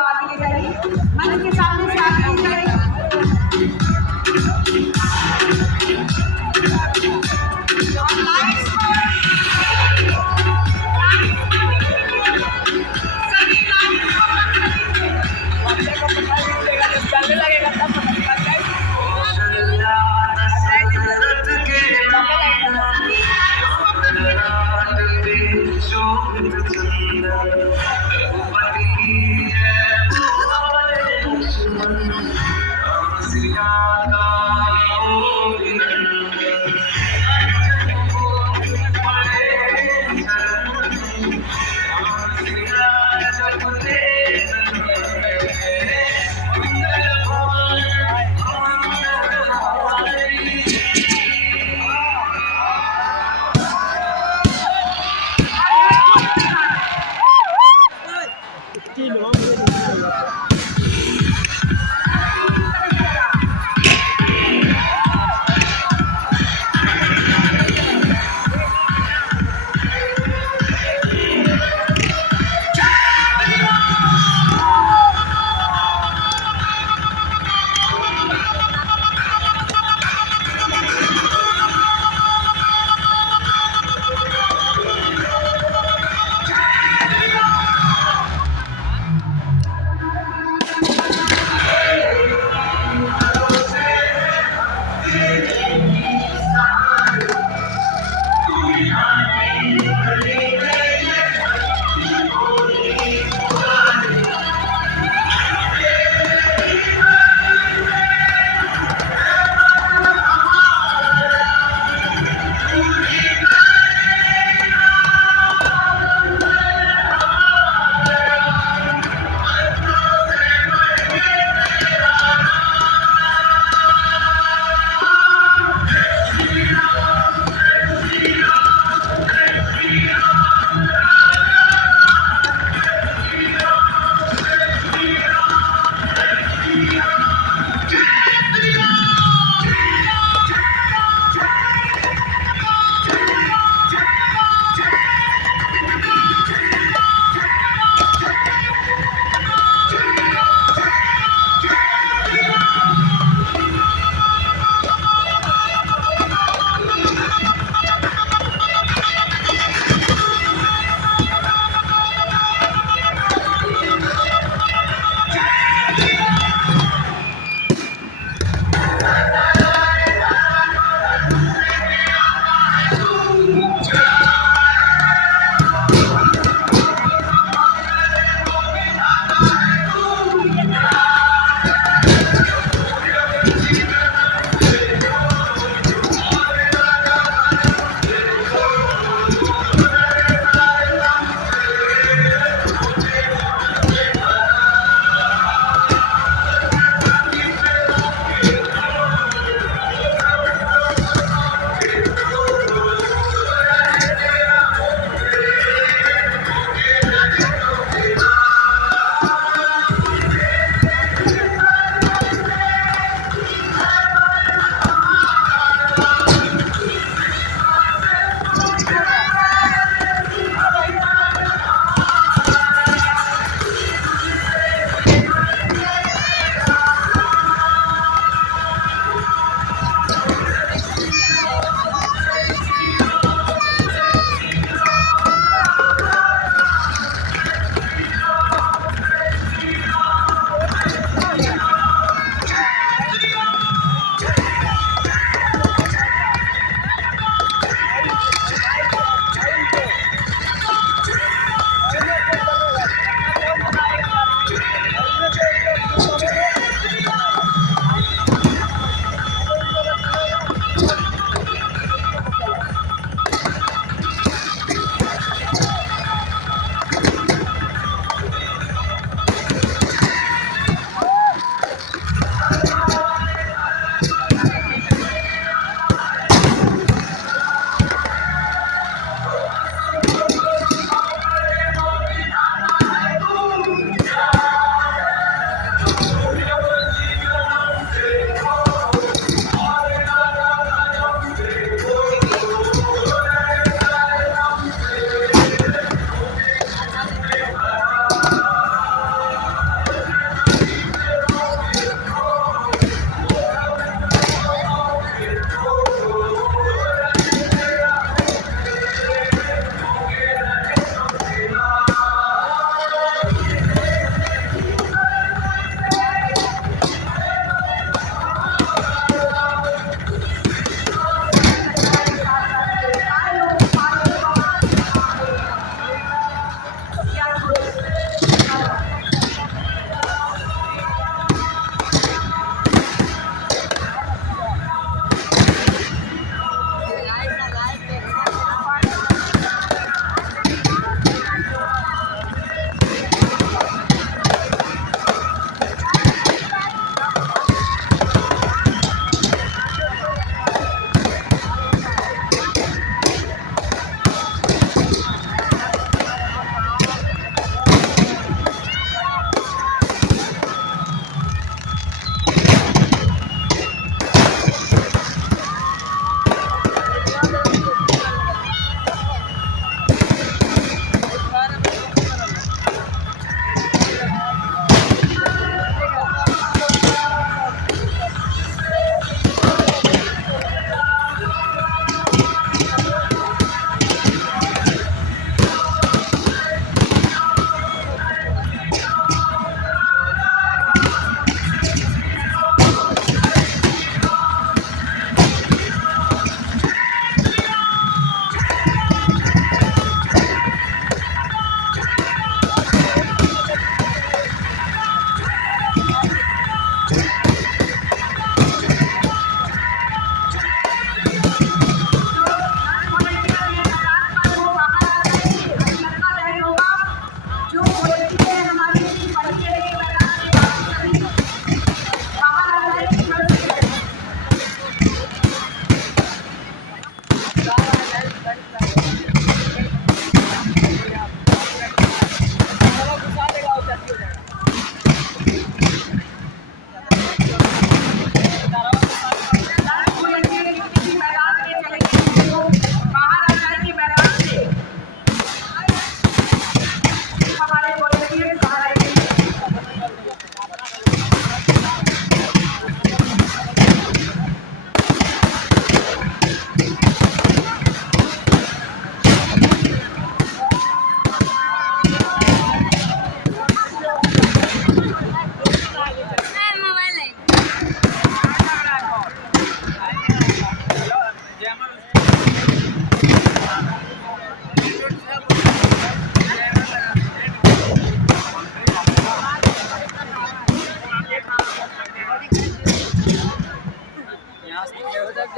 मंच के सामने से आगे हो जाए और लाइट्स सभी लाइट्स को बंद कर दीजिए। चलने लगेगा तब पता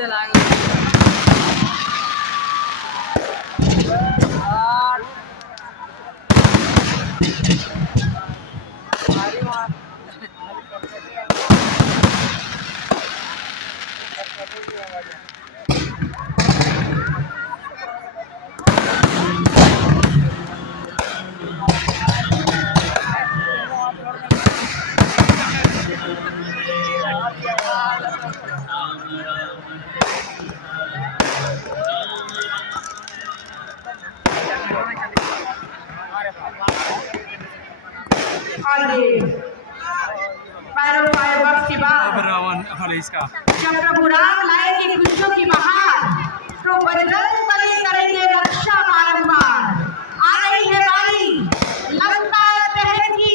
और ये पैरों फायर के बाद रावण और इसका जब प्रभु राम लाएंगे खुशियों की बहार तो बजरंग बली करेंगे रक्षा बारंबार। आ रही है बारी लंका दहन की,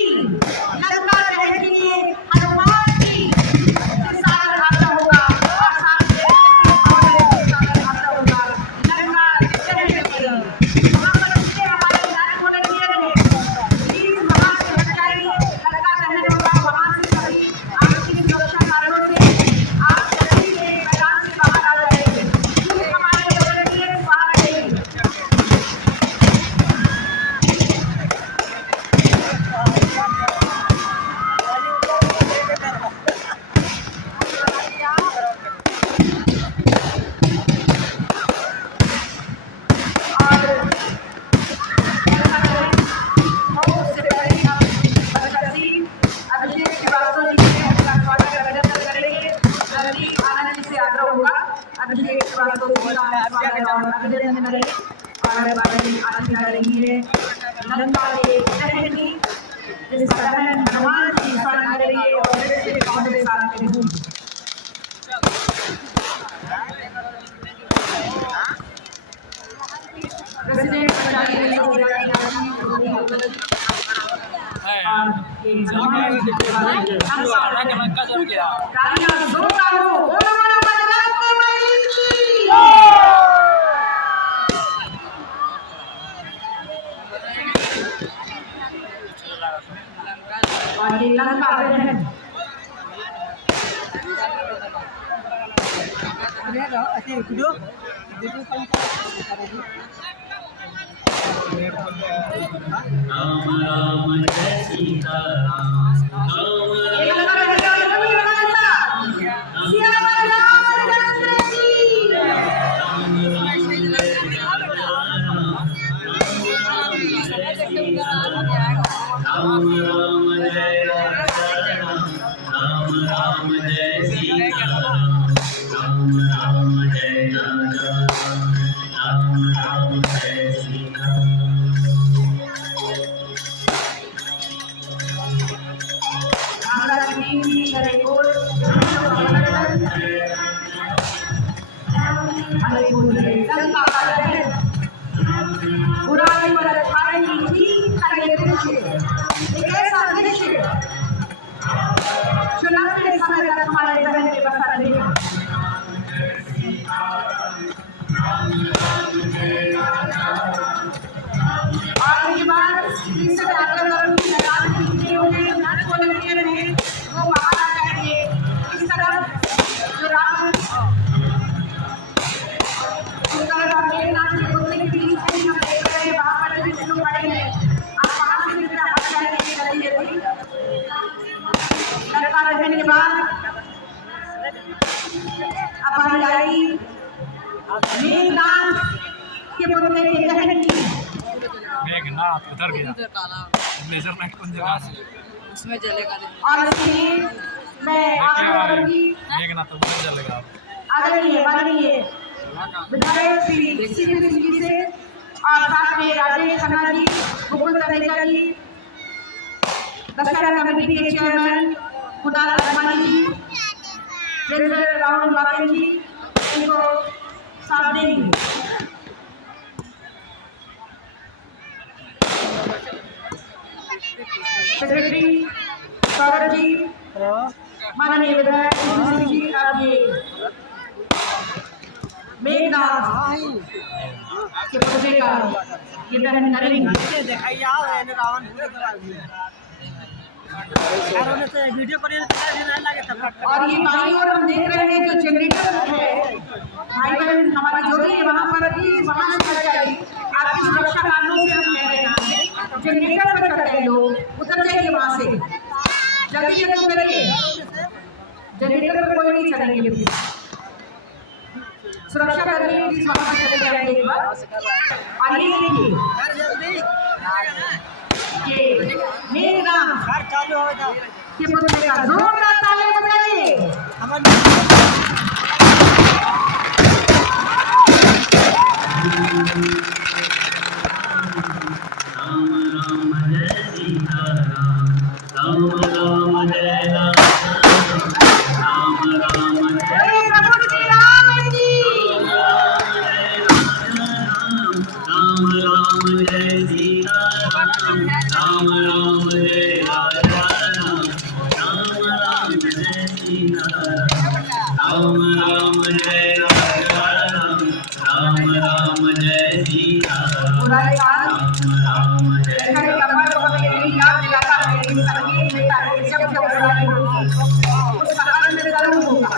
लंका दहन के लिए हनुमान जी सागर आता होगा और साथ में सागर आता होगा। लंका दहन की वहां पर उसके हमारे नायक वॉलंटियर हैं, प्लीज वहां से हट जाइए। लंका दहन होगा वहां से सभी आपकी सुरक्षा कारणों से आप सभी के मैदान से बाहर आ जाएंगे। प्लीज हमारे वॉलंटियर बाहर आइए। राम राम जय सीता राम राम राम जय राम राम जय सीता राम राम जय राम राम जय सीता। बुराई पर अच्छाई की जीत का ये दृश्य, एक ऐसा दृश्य जो लंबे समय तक हमारे जहन में बसा रहेगा। और एक बार जिससे आगे करूंगी मैदान की जितने होंगे नाच वॉलंटियर हैं वो बाहर आ जाएंगे। इस तरफ जो राम रहने के बाद अब हमारी आई मेघनाथ के पुतले के दहन की। मेघनाथ उधर गया लेजर लाइट कौन जगह से उसमें जलेगा और इसलिए मैं आग्रह करूंगी मेघनाथ तो उधर जलेगा आदरणीय विधायक श्री सिंह जी से और साथ में राजेश खन्ना जी, मुकुल तनेजा जी, दशहरा कमेटी के चेयरमैन कुणाल अडवाणी जी, जनरल रावण वाकन जी इनको साथ देंगे। सेक्रेटरी सौरभ जी, माननीय विधायक सिंह जी, आप ये मेघनाथ के पुतले का ये दहन करेंगे। और ये बाई और हम देख रहे हैं जो जनरेटर है, भाई बहन हमारे जो भी वहाँ पर अभी वहाँ से हट जाइए, आपकी सुरक्षा कारणों से हम कह रहे हैं। जनरेटर पर चढ़ गए लोग, उतर जाइए वहाँ से, जल्दी जल्दी उतरिए। जनरेटर पर कोई नहीं चढ़ेंगे, सुरक्षा कर्मी प्लीज वहाँ से चले जाएंगे एक बार। और ये देखिए ये मेरे नाम के पुतले का जोरदार ताली बजाइए। राम राम जय सीता राम राम जय राम राम राम जय प्रभु श्री राम जी। राम राम जय सीता राम राम जय राजा राम राम जय सीता राम राम जय राजा राम राम जय सीता बुराई काल राम जय ऐसा एक लम्बा तो हमें यही याद दिलाता है कि संगीत देता है जब जब बुराई होगी उस कहानी में जरूर होगा।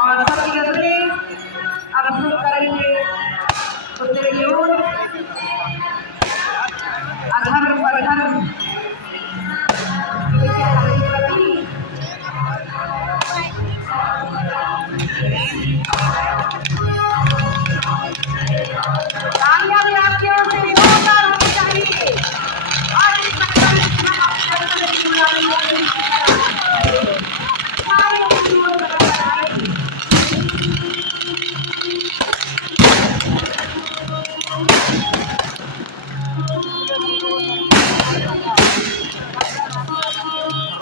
और सबकी नजरें अब रुक करेंगे कुत्ते की ओर। अधर्म पर धर्म तालियां भी आपकी ओर से जोरदार होनी चाहिए। और इस टक्कर में हम आपको बुलाने वाले हैं।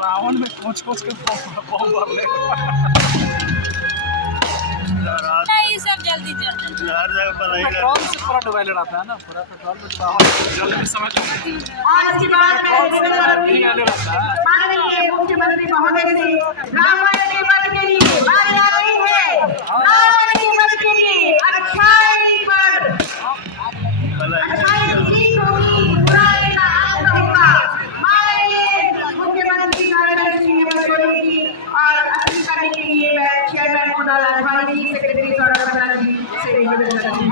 रावण में खोज खोज के फॉर्म भर ले। ये सब जल्दी जल्दी हर जगह पर पेट्रोल से पूरा डुबाइल रहता है ना, पूरा पेट्रोल में जल्दी में समझ आज की बात में माननीय मुख्यमंत्री महोदय से रावण के वध के लिए बारी आ गई है। रावण के वध के लिए अच्छाई पर अच्छाई की जीत होगी, बुराई का अंत होगा। माननीय मुख्यमंत्री कार्यालय की और असली करने के लिए मैं चेयरमैन कुणाल आडवाणी जी, सेक्रेटरी सौरभ खन्ना जी से निवेदन करती हूँ।